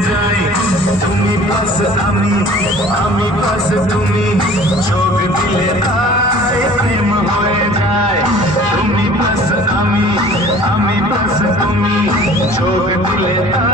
যাই তুমি পাস আমি আমি পাস তুমি চোখ দিলে আয় প্রেম হয়ে যায়। তুমি পাস আমি আমি পাস তুমি চোখ দিলে আয়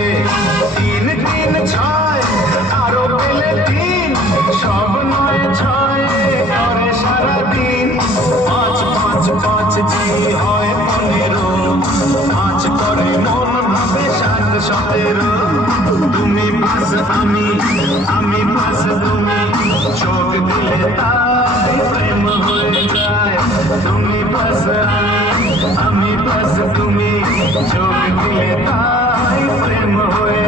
সতেরো তুমি পাস আমি আমি পাস তুমি চোখ দিলে তাই প্রেম হয়ে যায়। তুমি পাস আমি পাস তুমি চোখ দিলে তাই প্রেম হয়ে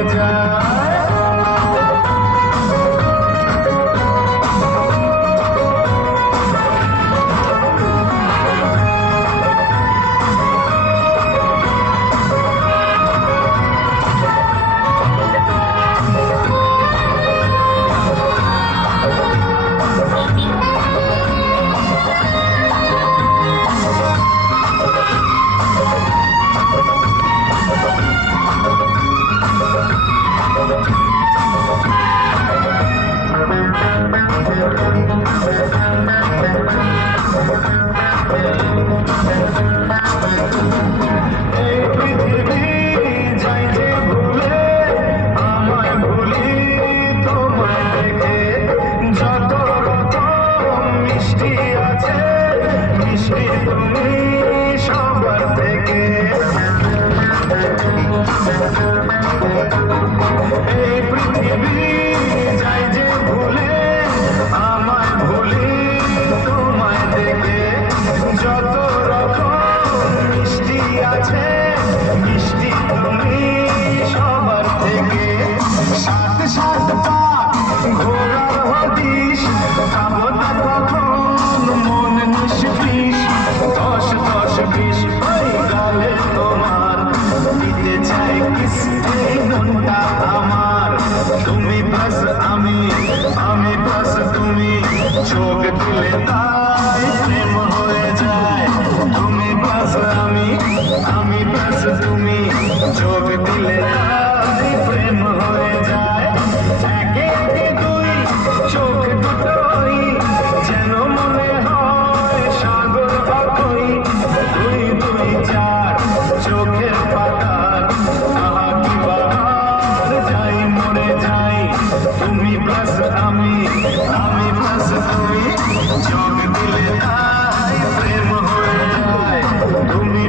tranquilidad.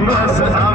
must